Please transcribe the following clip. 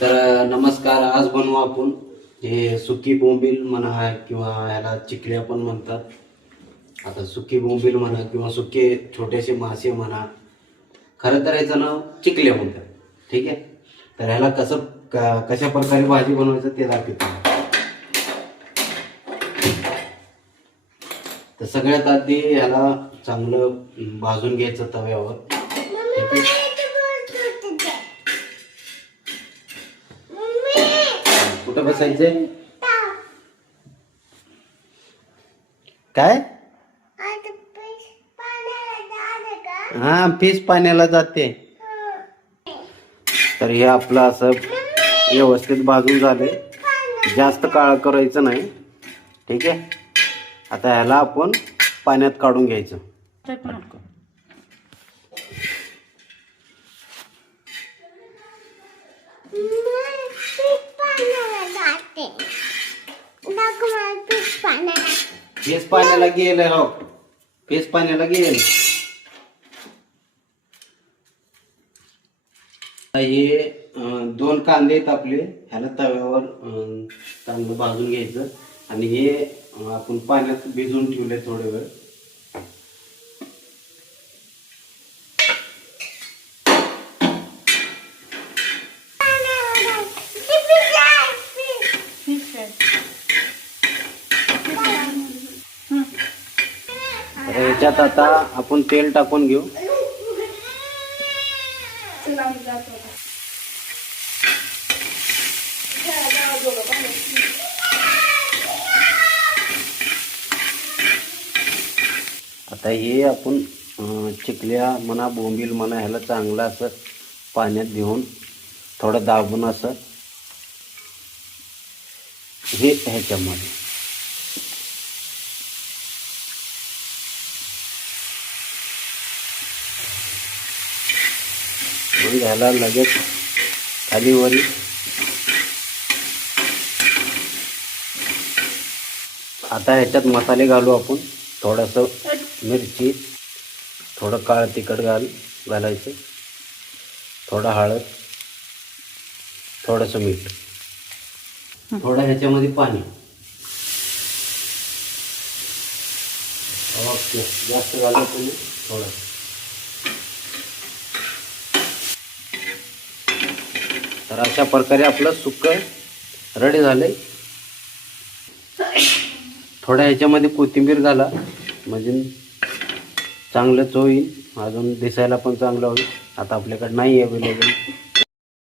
तर नमस्कार. आज बनवू आपण हे सुकी बोंबील म्हणा किंवा ह्याला चिकल्या पण म्हणतात. आता सुकी बोंबील म्हणा किंवा सुके छोटेसे मासे म्हणा, खरं तर याचं नाव चिकले म्हणतात. ठीक आहे. तर ह्याला कशा प्रकारे भाजी बनवायचं ते दाखवतो. तर सगळ्यात आधी ह्याला चांगलं भाजून घ्यायचं तव्यावर. कुठं बसायचे काय? हा, फिश पाण्याला जाते. तर हे आपलं असं व्यवस्थित भाजून झाले. जास्त काळं करायचं नाही. ठीक आहे. आता ह्याला आपण पाण्यात काढून घ्यायचं. फेस पाण्याला गेल हो, फेस पाण्याला गेल. हे 2 कांदे आहेत आपले. ह्याला तव्यावर चांगलं भाजून घ्यायचं आणि हे आपण पाण्यात भिजवून ठेवले थोडे वेळ. तर ह्याच्यात आता आपण तेल टाकून घेऊ. आता हे आपण चिकल्या म्हणा बोंबील म्हणा ह्याला चांगलं असं पाण्यात घेऊन थोडं दाबून असं हे ह्याच्यामध्ये मग ह्याला लगेच खाली वरी आता ह्याच्यात मसाले घालू आपण. थोडंसं मिरची, थोडं काळं तिखट घालायचं, थोडं हळद, थोडंसं मीठ, थोडं ह्याच्यामध्ये पाणी. ओके, जास्त घालायचं तुम्ही थोडं. तर अशा प्रकारे आपलं सुक्कं रेडी झालंय. थोड्या ह्याच्यामध्ये कोथिंबीर घाला म्हणजे चांगलं चव येईल, अजून दिसायला पण चांगलं होईल. आता आपल्याकडे नाही अवेलेबल.